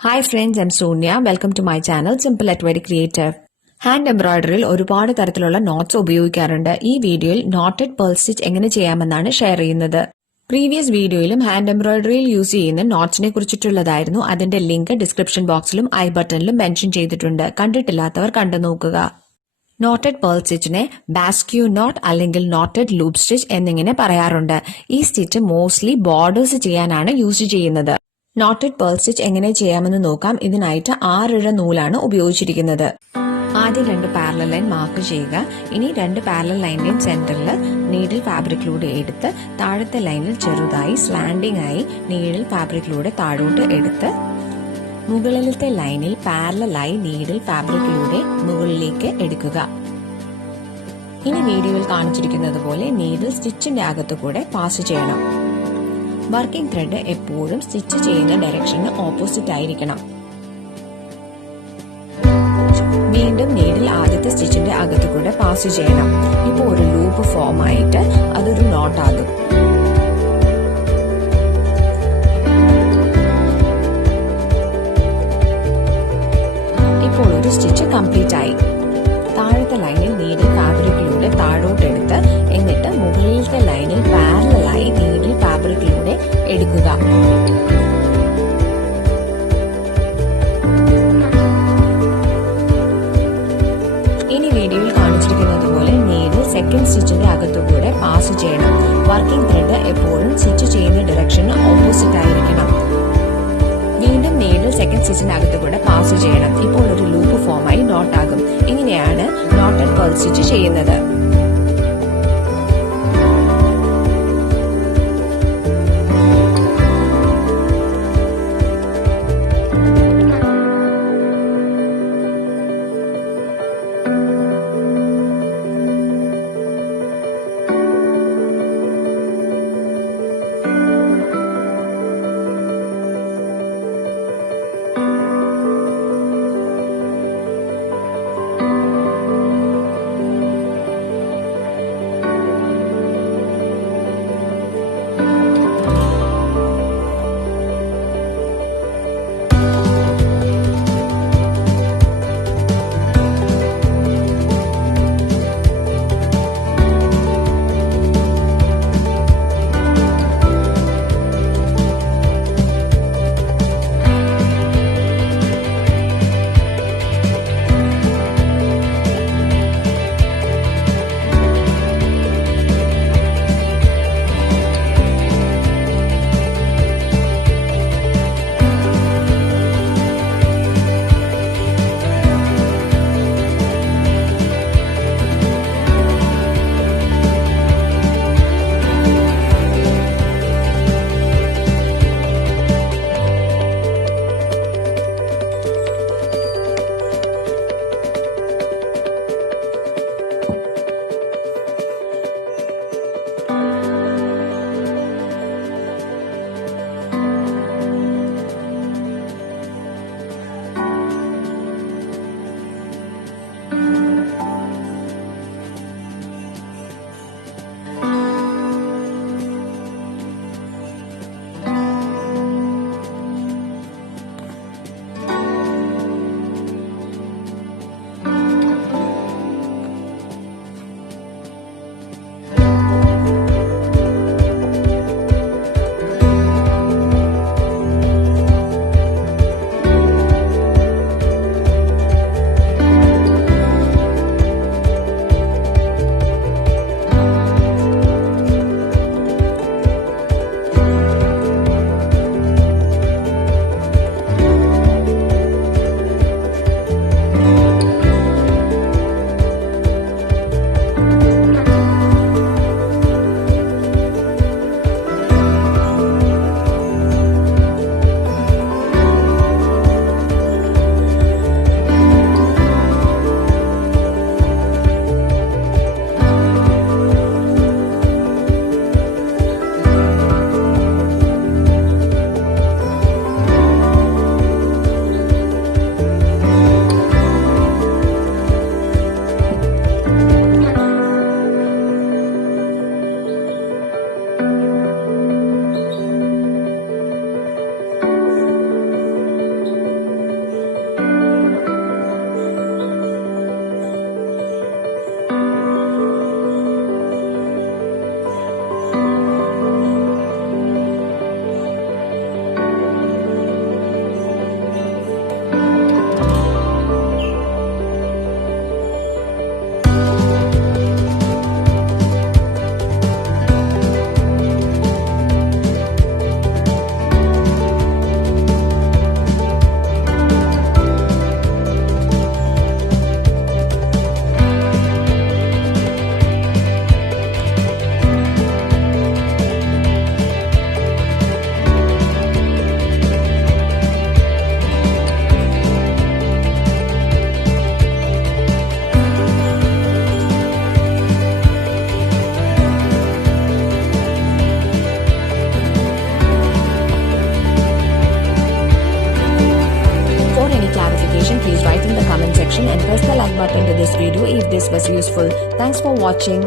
Hi friends, I'm Sonia. Welcome to my channel Simple at Very Creative. Hand എംബ്രോയിഡറിയിൽ ഒരുപാട് തരത്തിലുള്ള notes ഉപയോഗിക്കാറുണ്ട്. ഈ വീഡിയോയിൽ നോട്ടഡ് പേൾ സ്റ്റിച്ച് എങ്ങനെ ചെയ്യാമെന്നാണ് ഷെയർ ചെയ്യുന്നത്. പ്രീവിയസ് വീഡിയോയിലും ഹാൻഡ് എംബ്രോയിഡറിയിൽ യൂസ് ചെയ്യുന്ന നോട്ട്സിനെ കുറിച്ചിട്ടുള്ളതായിരുന്നു. അതിന്റെ ലിങ്ക് ഡിസ്ക്രിപ്ഷൻ ബോക്സിലും ഐ ബട്ടണിലും മെൻഷൻ ചെയ്തിട്ടുണ്ട്. കണ്ടിട്ടില്ലാത്തവർ കണ്ടു നോക്കുക. നോട്ടഡ് പേൾ സ്റ്റിച്ചിനെ ബാസ്ക്യൂ നോട്ട് അല്ലെങ്കിൽ നോട്ടഡ് ലൂപ്പ് സ്റ്റിച്ച് എന്നിങ്ങനെ പറയാറുണ്ട്. ഈ സ്റ്റിച്ച് മോസ്റ്റ്ലി ബോർഡേഴ്സ് ചെയ്യാനാണ് യൂസ് ചെയ്യുന്നത്. നോട്ടഡ് പേൾ സ്റ്റിച്ച് എങ്ങനെ ചെയ്യാമെന്ന് നോക്കാം. ഇതിനായിട്ട് 6 ഇഴ നൂലാണ് ഉപയോഗിച്ചിരിക്കുന്നത്. ആദ്യം 2 പാരലൽ ലൈൻ മാർക്ക് ചെയ്യുക. ഇനി 2 പാരലൽ ലൈനിന്റെയും സെന്ററിൽ നീഡിൽ ഫാബ്രിക്കിലൂടെ എടുത്ത് താഴത്തെ ലൈനിൽ ചെറുതായി സ്ലാൻഡിംഗ് ആയി നീഡിൽ ഫാബ്രിക്കിലൂടെ താഴോട്ട് എടുത്ത് മുകളിലത്തെ ലൈനിൽ പാരലലായി നീഡിൽ ഫാബ്രിക്കിലൂടെ മുകളിലേക്ക് എടുക്കുക. ഇനി വീഡിയോയിൽ കാണിച്ചിരിക്കുന്നത് പോലെ നീഡിൽ സ്റ്റിച്ചിന്റെ അകത്തു കൂടെ പാസ് ചെയ്യണം. വർക്കിംഗ് ത്രെഡ് എപ്പോഴും സ്റ്റിച്ച് ചെയ്യുന്ന ഡയറക്ഷന് ഓപ്പോസിറ്റ് ആയിരിക്കണം. വീണ്ടും നീഡിൽ ആദ്യത്തെ സ്റ്റിച്ചിന്റെ അകത്തു കൂടെ പാസ് ചെയ്യണം. ഇപ്പോൾ ഒരു ലൂപ്പ് ഫോം ആയിട്ട് അതൊരു നോട്ടാകും. ഇപ്പോൾ ഒരു സ്റ്റിച്ച് കംപ്ലീറ്റ് ആയി. താഴത്തെ ലൈനിൽ നീഡിൽ ഫാബ്രിക്കിലൂടെ താഴോട്ടെടുത്ത് എന്നിട്ട് മുകളിലത്തെ ലൈനിൽ പാരലലായി നീഡിൽ ഫാബ്രിക്കിലൂടെ എടുക്കുക. ഇനി വീഡിയോയിൽ കാണിച്ചിരിക്കുന്നത് പോലെ നീഡിൽ സെക്കൻഡ് സ്റ്റിച്ചിന്റെ അകത്തുകൂടെ പാസ് ചെയ്യണം. വർക്കിംഗ് ത്രെഡ് എപ്പോഴും സ്റ്റിച്ച് ചെയ്യുന്ന ഡയറക്ഷന് ഓപ്പോസിറ്റ് ആയിരിക്കണം. വീണ്ടും നീഡിൽ സെക്കൻഡ് സ്റ്റിച്ചിന്റെ അകത്തുകൂടെ പാസ് ചെയ്യണം. ഇപ്പോൾ ഒരു ലൂപ്പ് ഫോമായി നോട്ടാകും. ഇങ്ങനെയാണ് നോട്ടഡ് പേൾ സ്റ്റിച്ച് ചെയ്യുന്നത്. Press the like button to this video if this was useful. Thanks for watching.